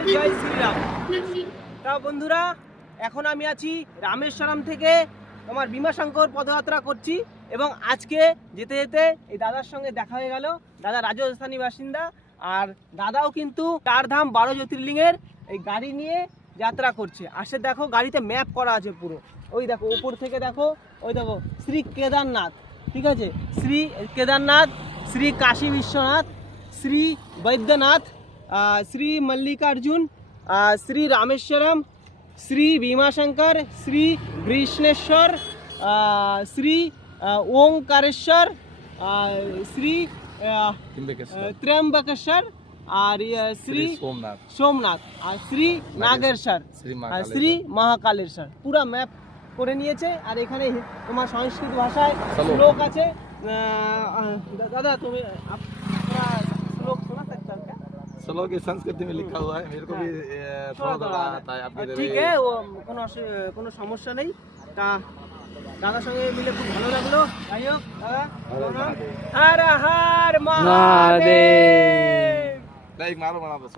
হর জয় শ্রীরাম। তা বন্ধুরা, এখন আমি আছি রামেশ্বরম থেকে তোমার ভীমাশঙ্কর পদযাত্রা করছি এবং আজকে যেতে যেতে এই দাদার সঙ্গে দেখা হয়ে গেল। দাদা রাজস্থানী বাসিন্দা, আর দাদাও কিন্তু 4 ধাম 12 জ্যোতির্লিঙ্গের এই গাড়ি নিয়ে যাত্রা করছে। আসে দেখো, গাড়িতে ম্যাপ করা আছে পুরো। ওই দেখো উপর থেকে দেখো, ওই দেখো শ্রী কেদারনাথ, ঠিক আছে, শ্রী কেদারনাথ, শ্রী কাশী বিশ্বনাথ, শ্রী বৈদ্যনাথ, শ্রী মল্লিকার্জুন, শ্রী রামেশ্বরম, শ্রী ভীমাশঙ্কর, শ্রী কৃষ্ণেশ্বর, শ্রী ওঙ্কারেশ্বর, শ্রী ত্র্যম্বকেশ্বর, আর শ্রী সোমনাথ, আর শ্রী নাগেশ্বর, শ্রী মহাকালেশ্বর। পুরো ম্যাপ করে নিয়েছে। আর এখানে তোমার সংস্কৃত ভাষায় শ্লোক আছে। দাদা তুমি শ্লোক শোনা सकते हो क्या? श्लोक ये संस्कृति में लिखा हुआ है, मेरे को भी थोड़ा थोड़ा आता है। आपके ঠিক আছে, ও কোনো সমস্যা নেই। তা দাদার সঙ্গে মিলে খুব ভালো লাগলো। যাই হোক দাদা, হর হর মহাদেব। नहीं मारो बना दो।